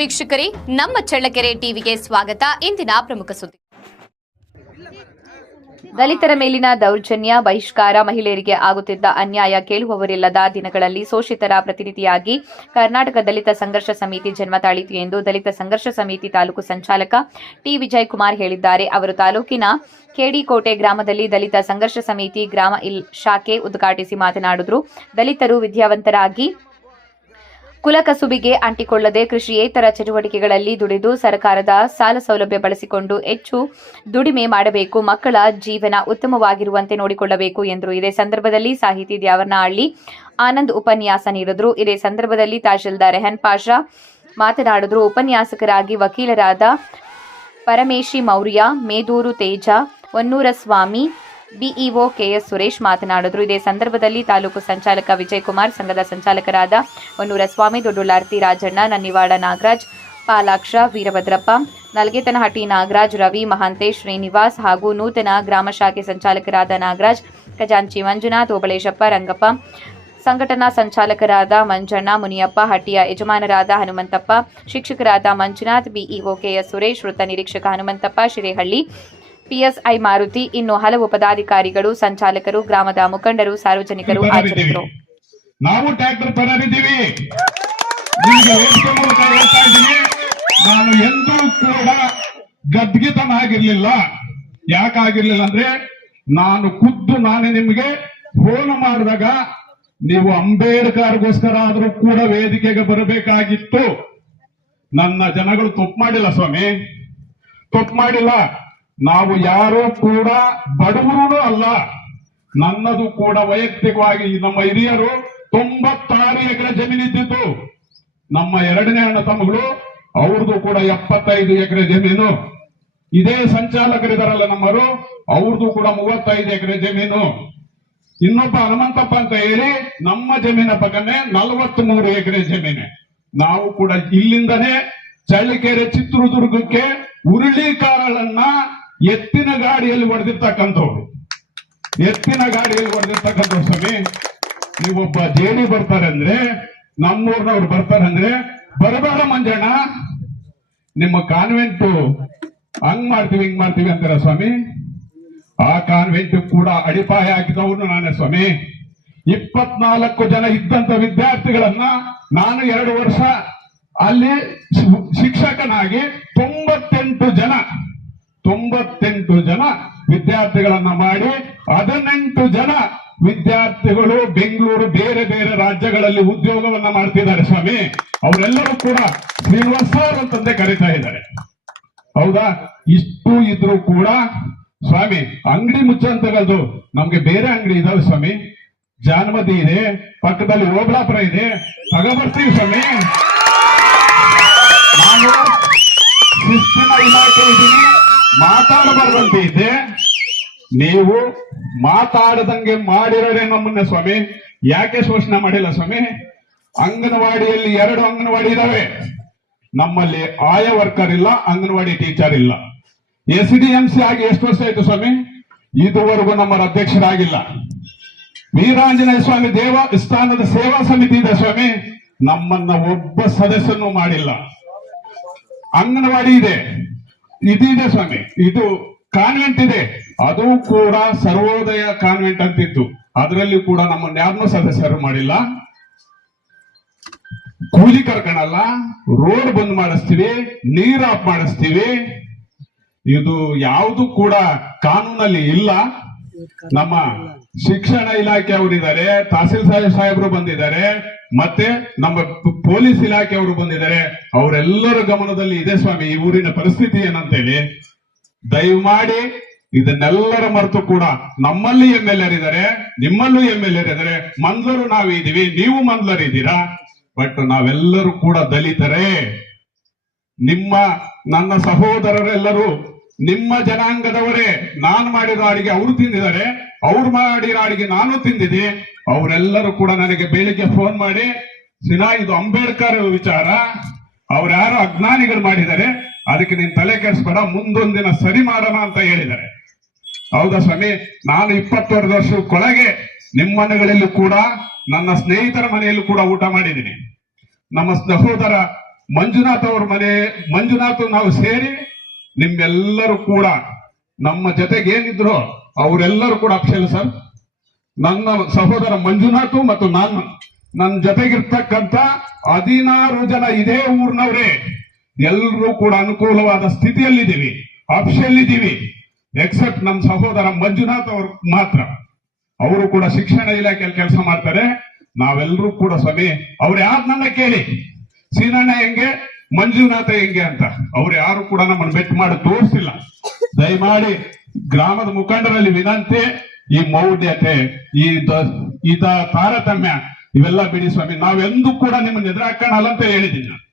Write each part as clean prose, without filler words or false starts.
ವೀಕ್ಷಕರೇ, ನಮ್ಮ ಚಳ್ಳಕೆರೆ ಟಿವಿಗೆ ಸ್ವಾಗತ. ಇಂದಿನ ಪ್ರಮುಖ ಸುದ್ದಿ. ದಲಿತರ ಮೇಲಿನ ದೌರ್ಜನ್ಯ, ಬಹಿಷ್ಕಾರ, ಮಹಿಳೆಯರಿಗೆ ಆಗುತ್ತಿದ್ದ ಅನ್ಯಾಯ ಕೇಳುವವರಿಲ್ಲದ ದಿನಗಳಲ್ಲಿ ಶೋಷಿತರ ಪ್ರತಿನಿಧಿಯಾಗಿ ಕರ್ನಾಟಕ ದಲಿತ ಸಂಘರ್ಷ ಸಮಿತಿ ಜನ್ಮ ತಾಳಿತು ಎಂದು ದಲಿತ ಸಂಘರ್ಷ ಸಮಿತಿ ತಾಲೂಕು ಸಂಚಾಲಕ ಟಿ ವಿಜಯಕುಮಾರ್ ಹೇಳಿದ್ದಾರೆ. ಅವರು ತಾಲೂಕಿನ ಕೆಡಿಕೋಟೆ ಗ್ರಾಮದಲ್ಲಿ ದಲಿತ ಸಂಘರ್ಷ ಸಮಿತಿ ಗ್ರಾಮ ಶಾಖೆ ಉದ್ಘಾಟಿಸಿ ಮಾತನಾಡಿದರು. ದಲಿತರು ವಿದ್ಯಾವಂತರಾಗಿ ಕುಲಕಸುಬಿಗೆ ಅಂಟಿಕೊಳ್ಳದೆ ಕೃಷಿಯೇತರ ಚಟುವಟಿಕೆಗಳಲ್ಲಿ ದುಡಿದು ಸರ್ಕಾರದ ಸಾಲ ಸೌಲಭ್ಯ ಬಳಸಿಕೊಂಡು ಹೆಚ್ಚು ದುಡಿಮೆ ಮಾಡಬೇಕು, ಮಕ್ಕಳ ಜೀವನ ಉತ್ತಮವಾಗಿರುವಂತೆ ನೋಡಿಕೊಳ್ಳಬೇಕು ಎಂದರು. ಇದೇ ಸಂದರ್ಭದಲ್ಲಿ ಸಾಹಿತಿ ದ್ಯಾವರನಹಳ್ಳಿ ಆನಂದ್ ಉಪನ್ಯಾಸ ನೀಡಿದರು. ಇದೇ ಸಂದರ್ಭದಲ್ಲಿ ತಹಶೀಲ್ದಾರ್ ರೆಹನ್ ಪಾಷಾ ಮಾತನಾಡಿದರು. ಉಪನ್ಯಾಸಕರಾಗಿ ವಕೀಲರಾದ ಪರಮೇಶಿ ಮೌರ್ಯ, ಮೇದೂರು ತೇಜ, ಹೊನ್ನೂರ ಸ್ವಾಮಿ, ಬಿಇಒ ಕೆಎಸ್ ಸುರೇಶ್ ಮಾತನಾಡಿದರು. ಇದೇ ಸಂದರ್ಭದಲ್ಲಿ ತಾಲೂಕು ಸಂಚಾಲಕ ವಿಜಯಕುಮಾರ್, ಸಂಘದ ಸಂಚಾಲಕರಾದ ಹೊನ್ನೂರ ಸ್ವಾಮಿ, ದೊಡ್ಡುಲಾರ್ತಿ ರಾಜಣ್ಣ, ನನ್ನಿವಾಡ ನಾಗರಾಜ್, ಪಾಲಾಕ್ಷ, ವೀರಭದ್ರಪ್ಪ, ನಲ್ಗೆತನಹಟ್ಟಿ ನಾಗರಾಜ್, ರವಿ, ಮಹಾಂತೇಶ್, ಶ್ರೀನಿವಾಸ್ ಹಾಗೂ ನೂತನ ಗ್ರಾಮ ಶಾಖೆ ಸಂಚಾಲಕರಾದ ನಾಗರಾಜ್, ಖಜಾಂಚಿ ಮಂಜುನಾಥ್, ಓಬಳೇಶಪ್ಪ, ರಂಗಪ್ಪ, ಸಂಘಟನಾ ಸಂಚಾಲಕರಾದ ಮಂಜಣ್ಣ, ಮುನಿಯಪ್ಪ, ಹಟ್ಟಿಯ ಯಜಮಾನರಾದ ಹನುಮಂತಪ್ಪ, ಶಿಕ್ಷಕರಾದ ಮಂಜುನಾಥ್, ಬಿಇಒ ಕೆಎಸ್ ಸುರೇಶ್, ವೃತ್ತ ನಿರೀಕ್ಷಕ ಹನುಮಂತಪ್ಪ, ಶಿರೇಹಳ್ಳಿ, ಪಿಎಸ್ಐ ಮಾರುತಿ, ಇನ್ನು ಹಲವು ಪದಾಧಿಕಾರಿಗಳು, ಸಂಚಾಲಕರು, ಗ್ರಾಮದ ಮುಖಂಡರು, ಸಾರ್ವಜನಿಕರು ಹಾಜರಿದ್ದರು. ನಾವು ಟ್ರ್ಯಾಕ್ಟರ್ ತರಲಿದ್ದೀವಿ. ನಾನು ಎಂದೂ ಕೂಡ ಗದ್ಗಿತನಾಗಿರ್ಲಿಲ್ಲ. ಯಾಕಾಗಿರ್ಲಿಲ್ಲ ಅಂದ್ರೆ ನಾನು ನಾನೇ ನಿಮಗೆ ಫೋನ್ ಮಾಡಿದಾಗ ನೀವು ಅಂಬೇಡ್ಕರ್ಗೋಸ್ಕರ ಆದ್ರೂ ಕೂಡ ವೇದಿಕೆಗೆ ಬರಬೇಕಾಗಿತ್ತು. ನನ್ನ ಜನಗಳು ತಪ್ಪು ಮಾಡಿಲ್ಲ ಸ್ವಾಮಿ, ತಪ್ಪು ಮಾಡಿಲ್ಲ. ನಾವು ಯಾರು ಕೂಡ ಬಡವರು ಅಲ್ಲ. ನನ್ನದು ಕೂಡ ವೈಯಕ್ತಿಕವಾಗಿ ನಮ್ಮ ಹಿರಿಯರು 96 ಎಕರೆ ಜಮೀನಿದ್ದಿತ್ತು. ನಮ್ಮ ಎರಡನೇ ಅಣ್ಣ ತಮ್ಮಗಳು ಅವ್ರದ್ದು ಕೂಡ 75 ಎಕರೆ ಜಮೀನು. ಇದೇ ಸಂಚಾಲಕರಿದಾರಲ್ಲ ನಮ್ಮರು, ಅವ್ರದ್ದು ಕೂಡ 35 ಎಕರೆ ಜಮೀನು. ಇನ್ನೊಬ್ಬ ಹನುಮಂತಪ್ಪ ಅಂತ ಹೇಳಿ ನಮ್ಮ ಜಮೀನ ಪಕ್ಕನೆ 43 ಎಕರೆ ಜಮೀನೆ. ನಾವು ಕೂಡ ಇಲ್ಲಿಂದನೇ ಚಳ್ಳಕೆರೆ ಚಿತ್ರದುರ್ಗಕ್ಕೆ ಉರುಳಿ ಕಾರಳನ್ನ ಎತ್ತಿನ ಗಾಡಿಯಲ್ಲಿ ಹೊಡೆದಿರ್ತಕ್ಕಂಥವ್ರು, ಎತ್ತಿನ ಗಾಡಿಯಲ್ಲಿ ಹೊಡೆದಿರ್ತಕ್ಕಂಥವ್ರು. ಸ್ವಾಮಿ, ನೀವೊಬ್ಬ ಜೇಡಿ ಬರ್ತಾರೆ ಅಂದ್ರೆ, ನಮ್ಮೂರ್ನವ್ರು ಬರ್ತಾರೆ ಅಂದ್ರೆ ಬರಬೇಡ ಮಂಜಣ್ಣ, ನಿಮ್ಮ ಕಾನ್ವೆಂಟ್ ಹಂಗ್ ಮಾಡ್ತೀವಿ ಹಿಂಗ್ ಮಾಡ್ತೀವಿ ಅಂತಾರ ಸ್ವಾಮಿ. ಆ ಕಾನ್ವೆಂಟ್ ಕೂಡ ಅಡಿಪಾಯ ಹಾಕಿದವನು ನಾನೇ ಸ್ವಾಮಿ. 24 ಜನ ಇದ್ದಂತ ವಿದ್ಯಾರ್ಥಿಗಳನ್ನ ನಾನು 2 ವರ್ಷ ಅಲ್ಲಿ ಶಿಕ್ಷಕನಾಗಿ 98 ಜನ ವಿದ್ಯಾರ್ಥಿಗಳನ್ನ ಮಾಡಿ 18 ಜನ ವಿದ್ಯಾರ್ಥಿಗಳು ಬೆಂಗಳೂರು ಬೇರೆ ಬೇರೆ ರಾಜ್ಯಗಳಲ್ಲಿ ಉದ್ಯೋಗವನ್ನ ಮಾಡ್ತಿದ್ದಾರೆ ಸ್ವಾಮಿ. ಅವರೆಲ್ಲರೂ ಕೂಡ ಶ್ರೀನಿವಾಸ ಸರ್ ಅಂತಂದೇ ಕರೀತಾ ಇದ್ದಾರೆ. ಹೌದಾ? ಇಷ್ಟು ಇದ್ರು ಕೂಡ ಸ್ವಾಮಿ ಅಂಗಡಿ ಮುಚ್ಚಂತಗಲ್ದು ನಮ್ಗೆ ಬೇರೆ ಅಂಗಡಿ ಇದಾವೆ ಸ್ವಾಮಿ. ಜಾನಮತಿ ಇದೆ, ಪಕ್ಕದಲ್ಲಿ ಓಬಳಾಪುರ ಇದೆ, ತಗೊಬರ್ತೀವಿ ಸ್ವಾಮಿ. ನಾನು ಶಿಸ್ತಿನ ಇಲಾಖೆ ಇದ್ದೀನಿ, ಮಾತಾಡಬಾರ್ದಂತೆ ಇದ್ದೆ. ನೀವು ಮಾತಾಡದಂಗೆ ಮಾಡಿರೋದೇ ನಮ್ಮನ್ನ ಸ್ವಾಮಿ. ಯಾಕೆ ಶೋಷಣೆ ಮಾಡಿಲ್ಲ ಸ್ವಾಮಿ? ಅಂಗನವಾಡಿಯಲ್ಲಿ 2 ಅಂಗನವಾಡಿ ಇದಾವೆ. ನಮ್ಮಲ್ಲಿ ಆಯಾ ವರ್ಕರ್ ಇಲ್ಲ, ಅಂಗನವಾಡಿ ಟೀಚರ್ ಇಲ್ಲ. SDMC ಆಗಿ ಎಷ್ಟು ವರ್ಷ ಆಯ್ತು ಸ್ವಾಮಿ? ಇದುವರೆಗೂ ನಮ್ಮ ಅಧ್ಯಕ್ಷರಾಗಿಲ್ಲ. ವೀರಾಂಜನೇಯ ಸ್ವಾಮಿ ದೇವಸ್ಥಾನದ ಸೇವಾ ಸಮಿತಿ ಇದೆ ಸ್ವಾಮಿ, ನಮ್ಮನ್ನ ಒಬ್ಬ ಸದಸ್ಯನೂ ಮಾಡಿಲ್ಲ. ಅಂಗನವಾಡಿ ಇದೆ, ಇದಿದೆ ಸ್ವಾಮಿ, ಇದು ಕಾನ್ವೆಂಟ್ ಇದೆ, ಅದು ಕೂಡ ಸರ್ವೋದಯ ಕಾನ್ವೆಂಟ್ ಅಂತಿತ್ತು, ಅದರಲ್ಲಿ ಕೂಡ ನಮ್ಮನ್ನ ಯಾರನ್ನೂ ಸದಸ್ಯರು ಮಾಡಿಲ್ಲ. ಕೂಲಿ ಕರ್ಕಣಲ್ಲ, ರೋಡ್ ಬಂದ್ ಮಾಡಿಸ್ತೀವಿ, ನೀರ್ ಆಫ್ ಮಾಡಿಸ್ತೀವಿ. ಇದು ಯಾವುದು ಕೂಡ ಕಾನೂನಲ್ಲಿ ಇಲ್ಲ. ನಮ್ಮ ಶಿಕ್ಷಣ ಇಲಾಖೆ ಅವರಿದ್ದಾರೆ, ತಹಸೀಲ್ದಾರ್ ಸಾಹೇಬರು ಬಂದಿದ್ದಾರೆ, ಮತ್ತೆ ನಮ್ಮ ಪೊಲೀಸ್ ಇಲಾಖೆ ಅವರು ಬಂದಿದ್ದಾರೆ. ಅವರೆಲ್ಲರ ಗಮನದಲ್ಲಿ ಇದೆ ಸ್ವಾಮಿ ಈ ಊರಿನ ಪರಿಸ್ಥಿತಿ ಏನಂತೇಳಿ. ದಯಮಾಡಿ ಇದನ್ನೆಲ್ಲರ ಮರೆತು ಕೂಡ ನಮ್ಮಲ್ಲಿ MLA ಇದ್ದಾರೆ, ನಿಮ್ಮಲ್ಲೂ MLA ಇದ್ದಾರೆ, ಮಂದ್ಲರು ನಾವಿದ್ದೀವಿ, ನೀವು ಮಂದ್ಲರಿದ್ದೀರಾ. ಬಟ್ ನಾವೆಲ್ಲರೂ ಕೂಡ ದಲಿತರೇ. ನನ್ನ ಸಹೋದರರೆಲ್ಲರೂ ನಿಮ್ಮ ಜನಾಂಗದವರೇ. ನಾನು ಮಾಡಿರೋ ಅಡಿಗೆ ಅವರು ತಿಂದಿದ್ದಾರೆ, ಅವ್ರು ಮಾಡಿರೋ ಅಡಿಗೆ ನಾನು ತಿಂದಿದ್ದೆ. ಅವರೆಲ್ಲರೂ ಕೂಡ ನನಗೆ ಬೆಳಿಗ್ಗೆ ಫೋನ್ ಮಾಡಿ, ಸಿನಾ ಇದು ಅಂಬೇಡ್ಕರ್ ವಿಚಾರ, ಅವ್ರು ಯಾರೋ ಅಜ್ಞಾನಿಗಳು ಮಾಡಿದ್ದಾರೆ, ಅದಕ್ಕೆ ನೀನ್ ತಲೆ ಕೆಡಿಸ್ಬೇಡ, ಮುಂದೊಂದಿನ ಸರಿ ಮಾಡೋಣ ಅಂತ ಹೇಳಿದ್ದಾರೆ. ಹೌದಾ ಸ್ವಾಮಿ? ನಾನು 22 ವರ್ಷಕ್ಕೊಳಗೆ ನಿಮ್ಮ ಮನೆಗಳಲ್ಲೂ ಕೂಡ, ನನ್ನ ಸ್ನೇಹಿತರ ಮನೆಯಲ್ಲೂ ಕೂಡ ಊಟ ಮಾಡಿದ್ದೀನಿ. ನಮ್ಮ ಸಹೋದರ ಮಂಜುನಾಥ್ ಅವ್ರ ಮನೆ ಮಂಜುನಾಥ್ ನಾವು ಸೇರಿ ನಿಮ್ಮೆಲ್ಲರೂ ಕೂಡ ನಮ್ಮ ಜೊತೆಗೆ ಏನಿದ್ರು ಅವರೆಲ್ಲರೂ ಕೂಡ ಅಫ್ಸಲ್ ಸರ್, ನನ್ನ ಸಹೋದರ ಮಂಜುನಾಥ್ ಮತ್ತು ನಾನು ನನ್ನ ಜೊತೆಗಿರ್ತಕ್ಕಂಥ 16 ಜನ ಇದೇ ಊರಿನವರೇ ಎಲ್ಲರೂ ಕೂಡ ಅನುಕೂಲವಾದ ಸ್ಥಿತಿಯಲ್ಲಿದ್ದೀವಿ, ಅಫ್ಸಲ್ ಇದ್ದೀವಿ. ಎಕ್ಸೆಪ್ಟ್ ನಮ್ಮ ಸಹೋದರ ಮಂಜುನಾಥ್ ಅವರು ಮಾತ್ರ, ಅವರು ಕೂಡ ಶಿಕ್ಷಣ ಇಲಾಖೆಯಲ್ಲಿ ಕೆಲಸ ಮಾಡ್ತಾರೆ. ನಾವೆಲ್ಲರೂ ಕೂಡ ಸ್ವಾಮಿ ಅವ್ರು ಯಾರು ನನ್ನ ಕೇಳಿ ಸೀನಣ್ಣ ಹೆಂಗೆ ಮಂಜುನಾಥ ಹೆಂಗೆ ಅಂತ ಅವ್ರು ಯಾರು ಕೂಡ ನಮ್ಮನ್ನು ಬೆಟ್ ಮಾಡಿ ತೋರಿಸಿಲ್ಲ. ದಯಮಾಡಿ ಗ್ರಾಮದ ಮುಖಂಡರಲ್ಲಿ ವಿನಂತಿ, ಈ ಮೌಢ್ಯತೆ ಈ ತಾರತಮ್ಯ ಇವೆಲ್ಲ ಬಿಡಿ ಸ್ವಾಮಿ. ನಾವೆಂದೂ ಕೂಡ ನಿಮ್ಮನ್ನ ಎದುರಾಕಣಲ್ಲ ಅಂತ ಹೇಳಿದ್ದೀನಿ. ನಾನು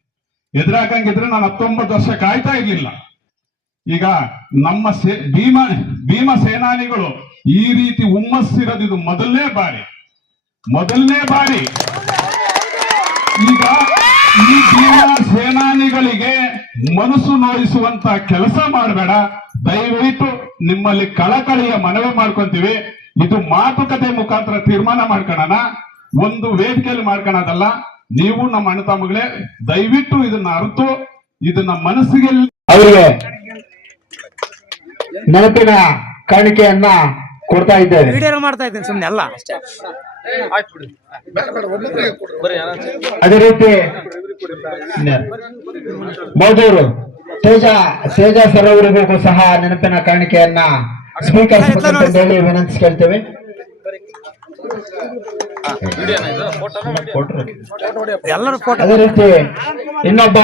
ಎದುರಾಕಂಗಿದ್ರೆ ನಾನು 19 ವರ್ಷ ಕಾಯ್ತಾ ಇರ್ಲಿಲ್ಲ. ಈಗ ನಮ್ಮ ಭೀಮ ಸೇನಾನಿಗಳು ಈ ರೀತಿ ಹುಮ್ಮಸ್ಸಿರೋದು ಇದು ಮೊದಲನೇ ಬಾರಿ. ಈಗ ಈ ಭೀಮ ಸೇನಾನಿಗಳಿಗೆ ಮನಸ್ಸು ನೋಯಿಸುವಂತ ಕೆಲಸ ಮಾಡಬೇಡ. ದಯವಿಟ್ಟು ನಿಮ್ಮಲ್ಲಿ ಕಳಕಳಿಯ ಮನವಿ ಮಾಡ್ಕೊಂತೀವಿ. ಇದು ಮಾತುಕತೆ ಮುಖಾಂತರ ತೀರ್ಮಾನ ಮಾಡ್ಕೊಳ್ಳೋಣ, ಒಂದು ವೇದಿಕೆಯಲ್ಲಿ ಮಾಡ್ಕೊಳ್ಳೋದಲ್ಲ. ನೀವು ನಮ್ಮ ಅಣ್ಣ ತಮ್ಮಗಳೇ ದಯವಿಟ್ಟು ಇದನ್ನ ಅರ್ತು ಇದನ್ನ ಮನಸ್ಸಿಗೆ ಅವರಿಗೆ ನೆನಪಿನ ಕಾಣಿಕೆಯನ್ನ ಕೊಡ್ತಾ ಇದ್ದೇವೆ. ವಿಡಿಯೋ ಮಾಡ್ತಾ ಇದ್ದೀನಿ ಸುಮ್ಮನೆ ಅಲ್ಲ. ಅದೇ ರೀತಿ ಮೋದೂರು ತೇಜ ಸರ್ ಅವರಿಗೂ ಸಹ ನೆನಪಿನ ಕಾಣಿಕೆಯನ್ನ ಸ್ಪೀಕರ್ ಹೇಳಿ ವಿನಂತಿಸಿ ಕೇಳ್ತೇವೆ. ಎಲ್ಲರೂ ಫೋಟೋ. ಅದೇ ರೀತಿ ಇನ್ನೊಬ್ಬ